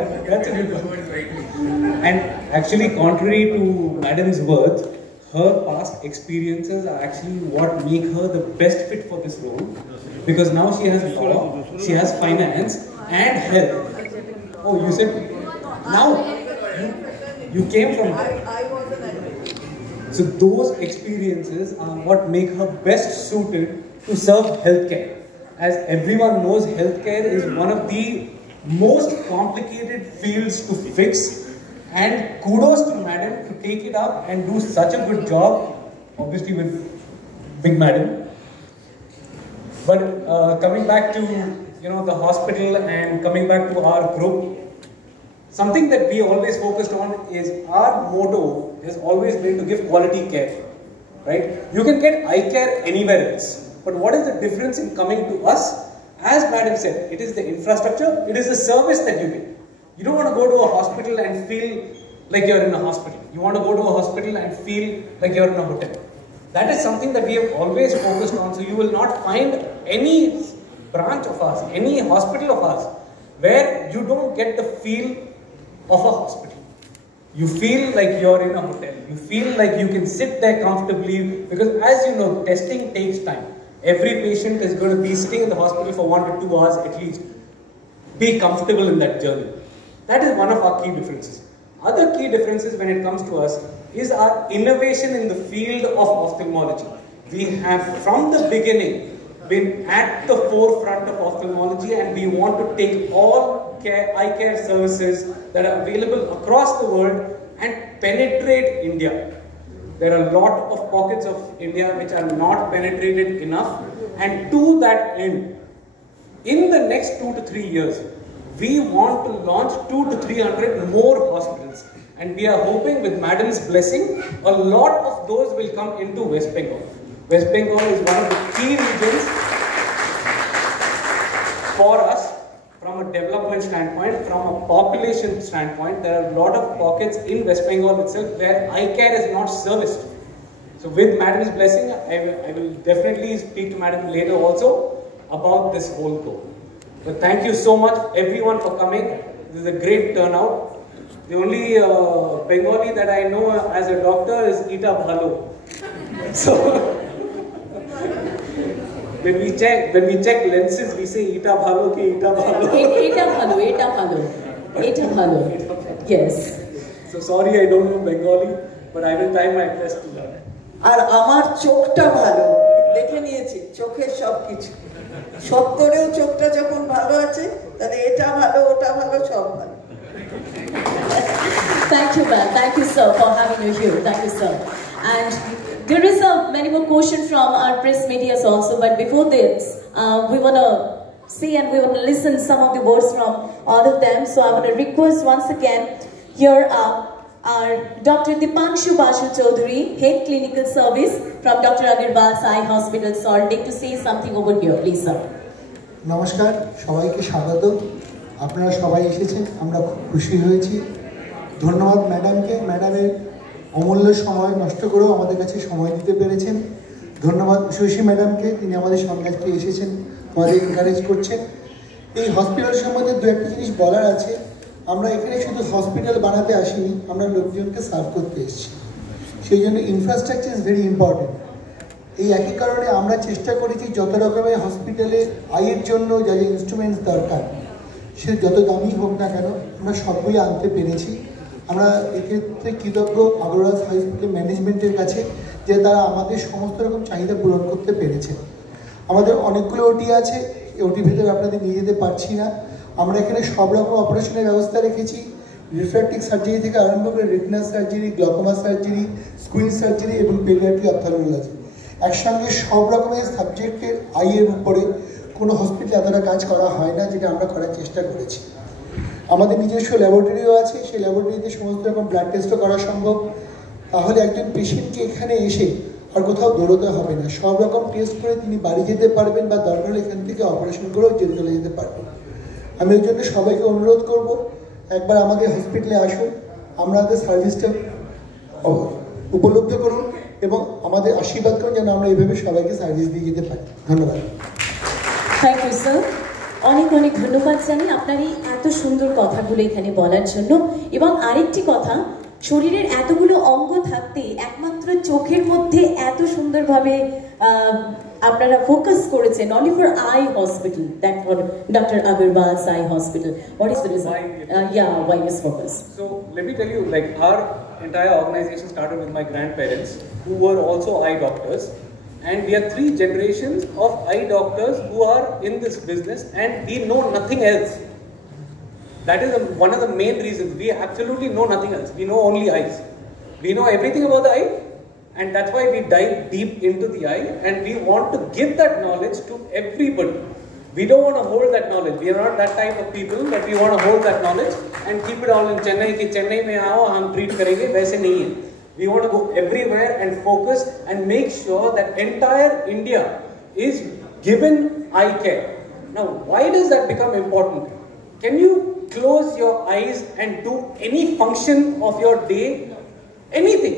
That's a good one. And actually, contrary to Madam's words, her past experiences are actually what make her the best fit for this role. Because now she has law, she has finance and health. Oh, you said now you came from there. I was an advocate. So those experiences are what make her best suited to serve healthcare. As everyone knows, healthcare is one of the most complicated fields to fix, and kudos to Madam to take it up and do such a good job, obviously with Big Madam. But coming back to the hospital and coming back to our group, something that we always focused on is our motto has always been to give quality care, right? You can get eye care anywhere else, but what is the difference in coming to us? As Madam said, it is the infrastructure, it is the service that you get. You don't want to go to a hospital and feel like you're in a hospital. You want to go to a hospital and feel like you're in a hotel. That is something that we have always focused on. So you will not find any branch of ours, any hospital of ours, where you don't get the feel of a hospital. You feel like you're in a hotel. You feel like you can sit there comfortably, because as you know, testing takes time. Every patient is going to be sitting in the hospital for 1 to 2 hours at least. Be comfortable in that journey. That is one of our key differences. Other key differences when it comes to us is our innovation in the field of ophthalmology. We have from the beginning been at the forefront of ophthalmology, and we want to take all eye care services that are available across the world and penetrate India. There are a lot of pockets of India which are not penetrated enough, and to that end, in the next 2 to 3 years, we want to launch 200 to 300 more hospitals, and we are hoping with Madam's blessing, a lot of those will come into West Bengal. West Bengal is one of the key regions for us from a development standpoint, from a population standpoint. There are a lot of pockets in West Bengal itself where eye care is not serviced. So with Madam's blessing, I will definitely speak to Madam later also about this whole goal. But thank you so much everyone for coming. This is a great turnout. The only Bengali that I know as a doctor is Ita Bhalo. So when we check lenses, we say Ita Bhalo ki Ita Bhalo. Eta bhalo. Yes. So sorry, I don't know Bengali, but I will try my best to learn. আর আমার চোখটা ভালো, দেখে নিয়েছি চোখের সব কিছু। সত্তরেও চোখটা যখন ভালো আছে, তাহলে এটা ভালো, ওটা ভালো, সব ভালো। Thank you, ma'am. Thank you, sir, for having you here. Thank you, sir. And there is many more questions from our press media also, but before this, we want to see and we want to listen some of the words from all of them. So I want to request once again, here our Dr. Dipanshu Basu Chaudhary, Head Clinical Service from Dr. Agarwal's Eye Hospital, Salt Lake, to say something over here, please, sir. নমস্কার, সবাইকে স্বাগত। আপনারা সবাই এসেছেন, আমরা খুব খুশি হয়েছি। ধন্যবাদ ম্যাডামকে, ম্যাডামের অমূল্য সময় নষ্ট করেও আমাদের কাছে সময় দিতে পেরেছেন। ধন্যবাদ শশী ম্যাডামকে, তিনি আমাদের সঙ্গে আজকে এসেছেন, আমাদের এনকারেজ করছেন। এই হসপিটাল সম্বন্ধে দু একটা জিনিস বলার আছে। আমরা এখানে শুধু হসপিটাল বানাতে আসিনি, আমরা লোকজনকে সার্ভ করতে এসেছি। সেই জন্য ইনফ্রাস্ট্রাকচার ইজ ভেরি ইম্পর্টেন্ট। এই একই কারণে আমরা চেষ্টা করেছি যত রকমের হসপিটালে আইয়ের জন্য যা যা ইনস্ট্রুমেন্টস দরকার, সে যত দামি হোক না কেন, আমরা সবগুলো আনতে পেরেছি। আমরা এক্ষেত্রে কৃতজ্ঞ আগরওয়াল হসপিটাল ম্যানেজমেন্টের কাছে, যে তারা আমাদের সমস্ত রকম চাহিদা পূরণ করতে পেরেছে। আমাদের অনেকগুলো ওটি আছে, ওটি ভেতরে আপনাদের নিয়ে যেতে পারছি না। আমরা এখানে সব রকম অপারেশনের ব্যবস্থা রেখেছি, রিফ্র্যাক্টিভ সার্জারি থেকে আরম্ভ করে retina surgery, glaucoma surgery, squint surgery এবং পেডিয়াট্রিক অপথলমোলজি। একসঙ্গে সব রকমের সাবজেক্টের আইয়ের উপরে কোনো হসপিটালে এতটা কাজ করা হয় না, যেটা আমরা করার চেষ্টা করেছি। আমাদের নিজস্ব ল্যাবরেটরিও আছে, সেই ল্যাবরেটরিতে সমস্ত রকম ব্লাড টেস্টও করা সম্ভব। তাহলে একজন পেশেন্টকে এখানে এসে আর কোথাও দৌড়তে হবে না, সব রকম টেস্ট করে তিনি বাড়ি যেতে পারবেন, বা দরকার হলে এখান থেকে অপারেশন করেও চলে যেতে পারবেন। আমি ওই জন্য সবাইকে অনুরোধ করব, একবার আমাদের হসপিটালে আসুন, আমাদের সার্ভিসটা উপলব্ধ করুন এবং আমাদের আশীর্বাদ করুন যেন আমরা এইভাবে সবাইকে সার্ভিস দিয়ে যেতে পারি। ধন্যবাদ। Thank you, sir. অনেক অনেক ধন্যবাদ জানি আপনার এই এত সুন্দর কথাগুলো এখানে বলার জন্য। এবং আরেকটি কথা, শরীরের এতগুলো অঙ্গ থাকতে একমাত্র চোখের মধ্যে এত সুন্দরভাবে আপনারা ফোকাস করেছেন, only for eye hospital, that for Dr. Agarwal's eye hospital. What is the reason? Why this focus? So let me tell you, like our entire organization started with my grandparents, who were also eye doctors, and we are 3 generations of eye doctors who are in this business, and we know nothing else. That is one of the main reasons. We absolutely know nothing else. We know only eyes. We know everything about the eye, and that's why we dive deep into the eye, and we want to give that knowledge to everybody. We don't want to hold that knowledge. We are not that type of people that we want to hold that knowledge and keep it all in Chennai. Ki Chennai mein aao, hum treat karenge. वैसे नहीं है. We want to go everywhere and focus and make sure that entire India is given eye care. Now, why does that become important? Can you close your eyes and do any function of your day? Anything.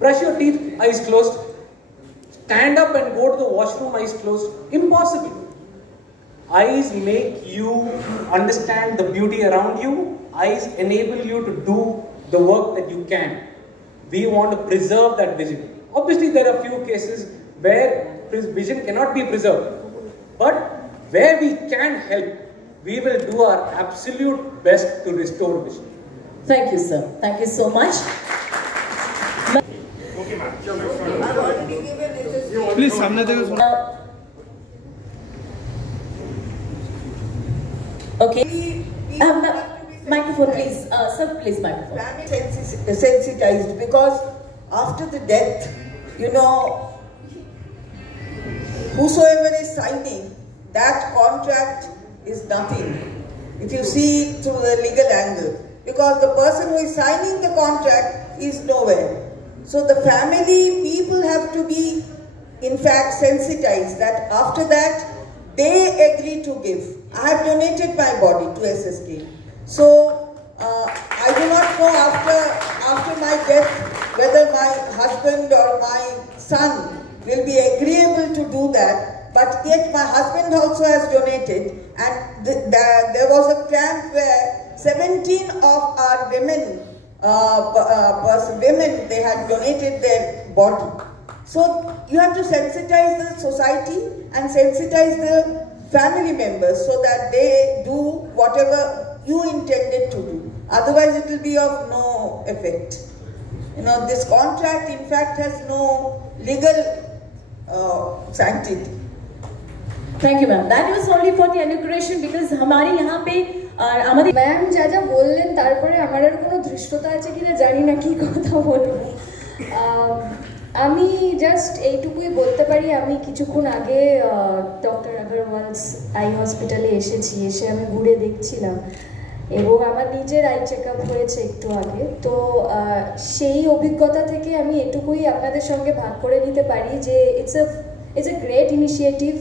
Brush your teeth, eyes closed. Stand up and go to the washroom, eyes closed. Impossible. Eyes make you understand the beauty around you. Eyes enable you to do the work that you can. We want to preserve that vision. Obviously, there are few cases where vision cannot be preserved. But where we can help, we will do our absolute best to restore vision. Thank you, sir. Thank you so much. Please, samne dekho. Okay. Microphone, please. Sir, please, microphone. Sensitized, because after the death, you know, whosoever is signing that contract is nothing, if you see it through the legal angle, because the person who is signing the contract is nowhere. So the family people have to be, in fact, sensitized that after that they agree to give. I have donated my body to SSK. So I do not know after my death whether my husband or my son will be agreeable to do that. But yet my husband also has donated, and there was a camp where 17 of our women, they had donated their body. So you have to sensitize the society and sensitize the family members so that they do whatever you intended to do. Otherwise it will be of no effect. You know, this contract in fact has no legal sanctity. Thank you, ma'am. That was only for the inauguration, because हमारे यहाँ पे আমাদের ম্যাম যা বললেন তারপরে আমার আর কোনো ধৃষ্টতা আছে কিনা জানি না কি কথা বলবো। আমি জাস্ট এইটুকুই বলতে পারি, আমি কিছুক্ষণ আগে ডক্টর আগরওয়ালস আই হসপিটালে এসে আমি ঘুরে দেখছিলাম এবং আমার নিজের আই চেক আপ হয়েছে একটু আগে। তো সেই অভিজ্ঞতা থেকে আমি এটুকুই আপনাদের সঙ্গে ভাগ করে নিতে পারি যে ইটস এ গ্রেট ইনিশিয়েটিভ।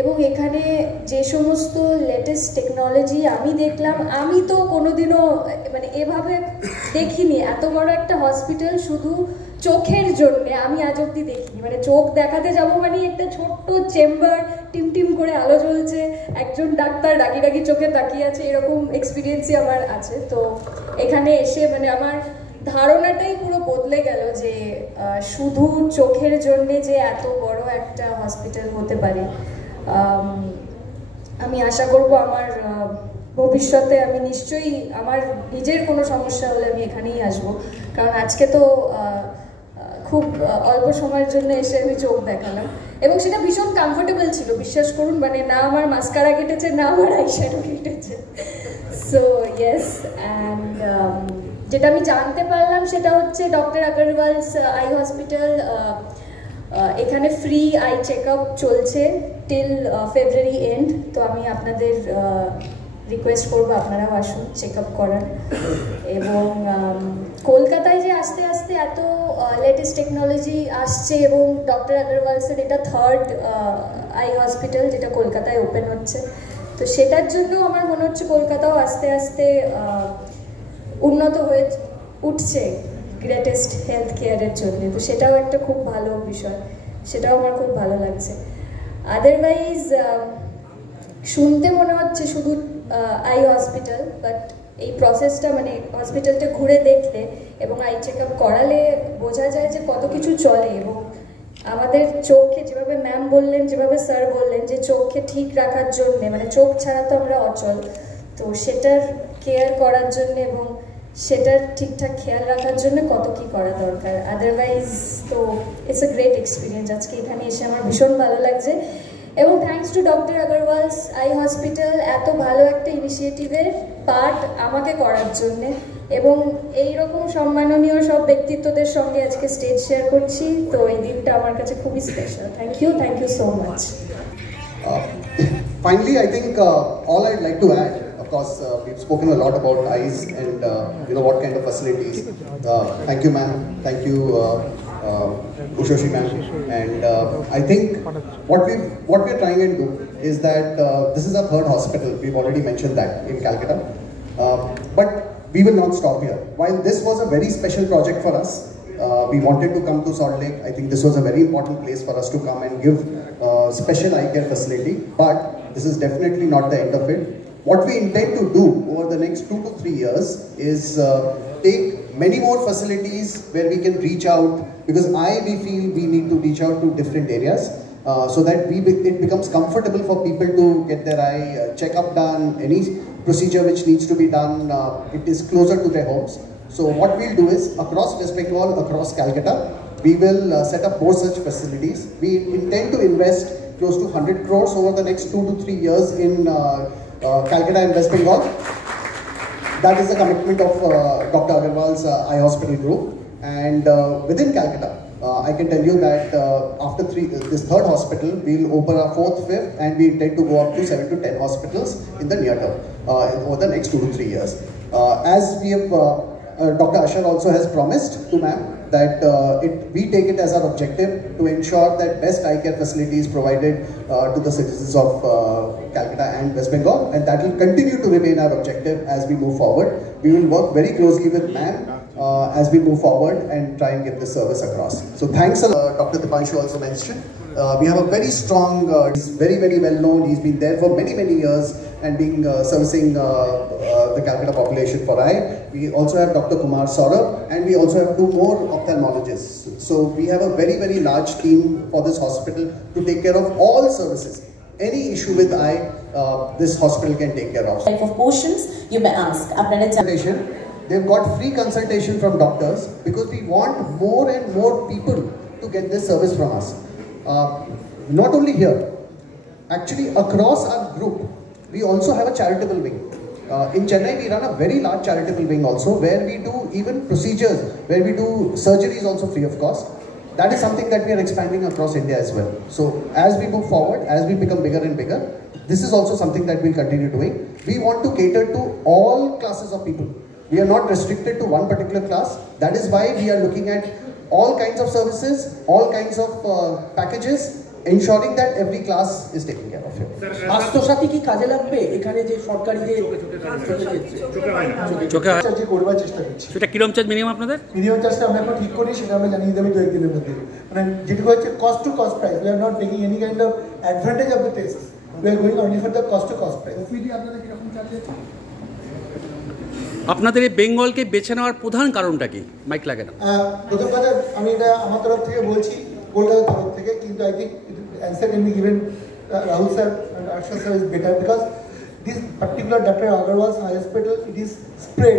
এবং এখানে যে সমস্ত লেটেস্ট টেকনোলজি আমি দেখলাম, আমি তো কোনোদিনও মানে এভাবে দেখিনি। এত বড় একটা হসপিটাল শুধু চোখের জন্যে আমি আজ অব্দি দেখিনি। মানে চোখ দেখাতে যাবো মানে একটা ছোট্ট চেম্বার, টিম করে আলো জ্বলছে, একজন ডাক্তার ডাকি চোখে তাকিয়ে আছে, এরকম এক্সপিরিয়েন্সই আমার আছে। তো এখানে এসে মানে আমার ধারণাটাই পুরো বদলে গেল যে শুধু চোখের জন্যে যে এত বড় একটা হসপিটাল হতে পারে। আমি আশা করব আমার ভবিষ্যতে আমি নিশ্চয়ই আমার নিজের কোনো সমস্যা হলে আমি এখানেই আসবো, কারণ আজকে তো খুব অল্প সময়ের জন্য এসে আমি চোখ দেখালাম এবং সেটা ভীষণ কমফোর্টেবল ছিল, বিশ্বাস করুন। মানে না আমার মাস্কারা কেটেছে, না আমার আইশ্যাডো কেটেছে। সো ইয়েস, অ্যান্ড যেটা আমি জানতে পারলাম সেটা হচ্ছে ডক্টর আগরওয়ালস আই হসপিটাল, এখানে ফ্রি আই চেক আপ চলছে টিল ফেব্রুয়ারি এন্ড। তো আমি আপনাদের রিকোয়েস্ট করবো আপনারাও আসুন চেক আপ করার। এবং কলকাতায় যে আস্তে আস্তে এত লেটেস্ট টেকনোলজি আসছে এবং ডক্টর আগরওয়ালসের এটা 3rd আই হসপিটাল যেটা কলকাতায় ওপেন হচ্ছে, তো সেটার জন্য আমার মনে হচ্ছে কলকাতাও আস্তে আস্তে উন্নত হয়ে উঠছে গ্রেটেস্ট হেলথ কেয়ারের জন্য। তো সেটাও একটা খুব ভালো বিষয়, সেটাও আমার খুব ভালো লাগছে। আদারওয়াইজ শুনতে মনে হচ্ছে শুধু আই হসপিটাল, বাট এই প্রসেসটা মানে হসপিটালটা ঘুরে দেখলে এবং আই চেক আপ করালে বোঝা যায় যে কত কিছু চলে। এবং আমাদের চোখকে যেভাবে ম্যাম বললেন, যেভাবে স্যার বললেন যে চোখকে ঠিক রাখার জন্যে, মানে চোখ ছাড়া তো আমরা অচল, তো সেটার কেয়ার করার জন্য এবং সেটার ঠিকঠাক খেয়াল রাখার জন্য কত কি করা দরকার। আদারওয়াইজ তো ইটস আ গ্রেট এক্সপিরিয়েন্স। আজকে এখানে এসে আমার ভীষণ ভালো লাগছে এবং thanks to doctor Agarwal's eye hospital এত ভালো একটা ইনিশিয়েটিভের পার্ট আমাকে করার জন্যে, এবং এইরকম সম্মাননীয় সব ব্যক্তিত্বদের সঙ্গে আজকে স্টেজ শেয়ার করছি, তো এই দিনটা আমার কাছে খুবই special. Thank you so much. Finally, I think all I'd like to add, of course, we've spoken a lot about eyes and what kind of facilities. Thank you, ma'am. Thank you, Ushoshi ma'am. And I think what we're trying to do is that this is our third hospital. We've already mentioned that in Calcutta, but we will not stop here. While this was a very special project for us, we wanted to come to Salt Lake. I think this was a very important place for us to come and give special eye care facility, but this is definitely not the end of it. What we intend to do over the next 2 to 3 years is take many more facilities where we can reach out, because we feel we need to reach out to different areas so that it becomes comfortable for people to get their eye checkup done, any procedure which needs to be done, it is closer to their homes. So what we'll do is, across West Bengal, across Calcutta, we will set up more such facilities. We intend to invest close to 100 crores over the next 2 to 3 years in Calcutta and West Bengal. That is the commitment of Dr. Agarwal's Eye Hospital Group. And within Calcutta, I can tell you that after this third hospital, we'll open our 4th, 5th, and we intend to go up to 7 to 10 hospitals in the near term, over the next 2 to 3 years. As we have, Dr. Ashar also has promised to ma'am that we take it as our objective to ensure that best eye care facility is provided to the citizens of Calcutta and West Bengal, and that will continue to remain our objective as we move forward. We will work very closely with ma'am as we move forward and try and get this service across. So thanks a lot. Dr. Dipanshu also mentioned. We have a very strong, he's very well known, he's been there for many years and being servicing the Calcutta population for eye. We also have Dr. Kumar Saurabh, and we also have 2 more ophthalmologists. So we have a very large team for this hospital to take care of all services. Any issue with eye, this hospital can take care of. Type of questions you may ask. They've got free consultation from doctors because we want more and more people to get this service from us. Not only here, actually across our group, we also have a charitable wing. In Chennai, we run a very large charitable wing also, where we do even procedures, where we do surgeries also free of cost. That is something that we are expanding across India as well. So as we move forward, as we become bigger and bigger, this is also something that we'll continue doing. We want to cater to all classes of people. We are not restricted to one particular class. That is why we are looking at all kinds of services, all kinds of packages, ensuring that every class is taken care of here. Swasthyasathi কি কাজে লাগবে এখানে যে সরকারি যে চোখে চার্জ করবার চেষ্টা করছি। সেটা কিরকম চার্জ মিনিমাম আপনাদের? মিনিমাম চার্জটা আমরা এখন ঠিক করি, সেটা আমরা জানিয়ে দেবো 2-1 দিনের মধ্যে। মানে যেটুকু হচ্ছে cost to cost price, we are not taking any kind of advantage of the test, we are going only for the cost to cost price. OPD আপনাদের কিরকম চার্জ আছে? আপনাদের এই বেঙ্গলকে বেছে নেওয়ার প্রধান কারণটা কি? মাইক লাগে না। প্রথম কথা, আমি এটা আমার তরফ থেকে বলছি, কলকাতার তরফ থেকে, কিন্তু I think answer can be given Rahul sir and Arsha sir is better, because this particular Dr. Agarwal's Eye Hospital, it is spread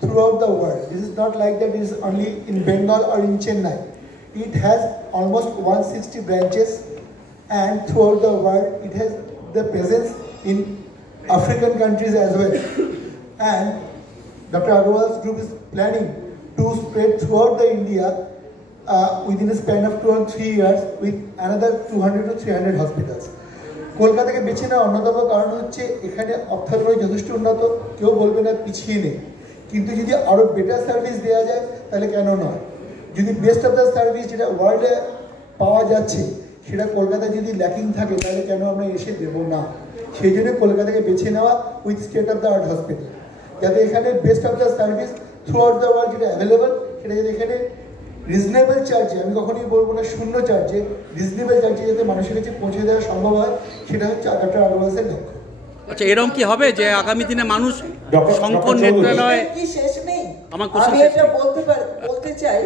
throughout the world. This is not like that it is only in Bengal or in Chennai. It has almost 160 branches, and throughout the world it has the presence in African countries as well. And Dr. Agarwal's group is planning to spread throughout the India within a span of 2 or 3 years with another 200 to 300 hospitals. কলকাতাকে বেছে নেওয়ার অন্যতম কারণ হচ্ছে এখানে অপথ্যালমোলজি যথেষ্ট উন্নত, কেউ বলবে না পিছিয়ে নেই, কিন্তু যদি আরও বেটার সার্ভিস দেওয়া যায় তাহলে কেন নয়। যদি বেস্ট অফ দ্য সার্ভিস যেটা ওয়ার্ল্ডে পাওয়া যাচ্ছে সেটা কলকাতায় যদি ল্যাকিং থাকে তাহলে কেন আমরা এসে দেবো না। সেই জন্য কলকাতাকে বেছে নেওয়া with state of the art hospital, যাতে এখানে best of the service through out the world যেটা অ্যাভেলেবল, সেটা যাতে এখানে রিজনেবল চার্জে, আমি কখনোই বলবো না শূন্য চার্জে, রিজনেবল চার্জে যাতে মানুষের কাছে পৌঁছে দেওয়া সম্ভব হয়, সেটা হচ্ছে ডক্টর আগারওয়ালসের লক্ষ্য। আচ্ছা, এরকম কি হবে যে আগামী দিনে মানুষ শঙ্কর নেত্রালয় কি শেষ নেই? আমার আমি এটা বলতে চাই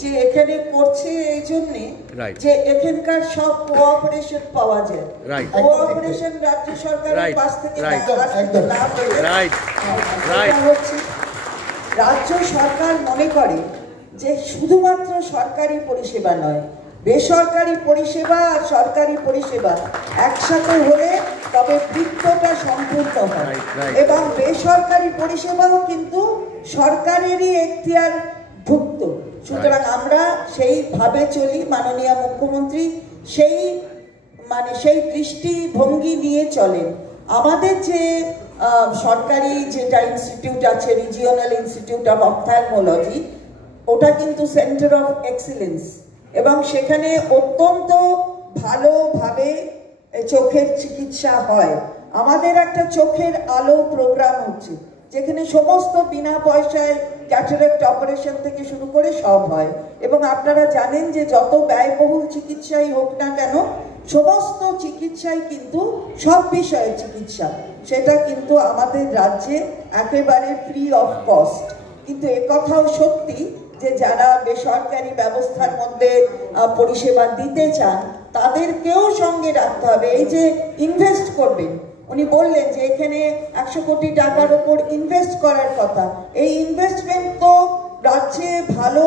যে এখানে করছে এই জন্যে যে এখানকার সব কোঅপারেশন পাওয়া যায়, কোঅপারেশন রাজ্য সরকারের পাশ থেকে লাভ হচ্ছে। রাজ্য সরকার মনে করে যে শুধুমাত্র সরকারি পরিষেবা নয়, বেসরকারি পরিষেবা আর সরকারি পরিষেবা একসাথে হলে তবে বৃত্তটা সম্পূর্ণ হয়, এবং বেসরকারি পরিষেবাও কিন্তু সরকারেরই এখতিয়ার ভুক্ত। সুতরাং আমরা সেইভাবে চলি, মাননীয় মুখ্যমন্ত্রী সেই দৃষ্টিভঙ্গি নিয়ে চলেন। আমাদের যে সরকারি যেটা ইনস্টিটিউট আছে, রিজিওনাল ইনস্টিটিউট অফ অপথ্যালমোলজি, ওটা কিন্তু সেন্টার অফ এক্সিলেন্স, এবং সেখানে অত্যন্ত ভালোভাবে চোখের চিকিৎসা হয়। আমাদের একটা চোখের আলো প্রোগ্রাম হচ্ছে, যেখানে সমস্ত বিনা পয়সায় ক্যাটারাক্ট অপারেশন থেকে শুরু করে সব হয়। এবং আপনারা জানেন যে যত ব্যয়বহুল চিকিৎসাই হোক না কেন, সমস্ত চিকিৎসাই কিন্তু সব বিষয়ের চিকিৎসা, সেটা কিন্তু আমাদের রাজ্যে একেবারে ফ্রি অফ কস্ট। কিন্তু একথাও সত্যি যে যারা বেসরকারি ব্যবস্থার মধ্যে পরিষেবা দিতে চান তাদেরকেও সঙ্গে রাখতে হবে। এই যে ইনভেস্ট করবেন, উনি বললেন যে এখানে 100 কোটি টাকার উপর ইনভেস্ট করার কথা। এই ইনভেস্টমেন্ট তো রাজ্যে ভালো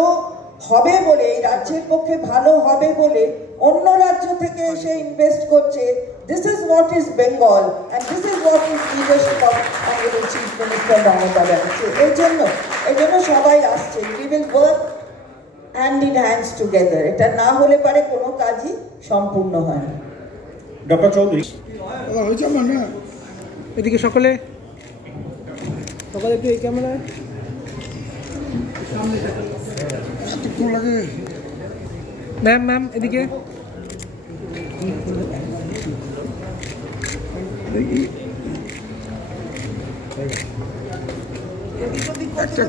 হবে বলে, এই রাজ্যের পক্ষে ভালো হবে বলে অন্য রাজ্য থেকে এসে ইনভেস্ট করছে। This is what is Bengal and this is what is leadership of honourable chief minister Mamata ব্যানার্জি। এই জন্য সবাই আসছে। We will work hand in hands together. এটা না হলে পারে কোনো কাজই সম্পূর্ণ হয় না। ডক্টর চৌধুরী, এদিকে সকালে একটু এই ক্যামেরায় ম্যাম এদিকে একটা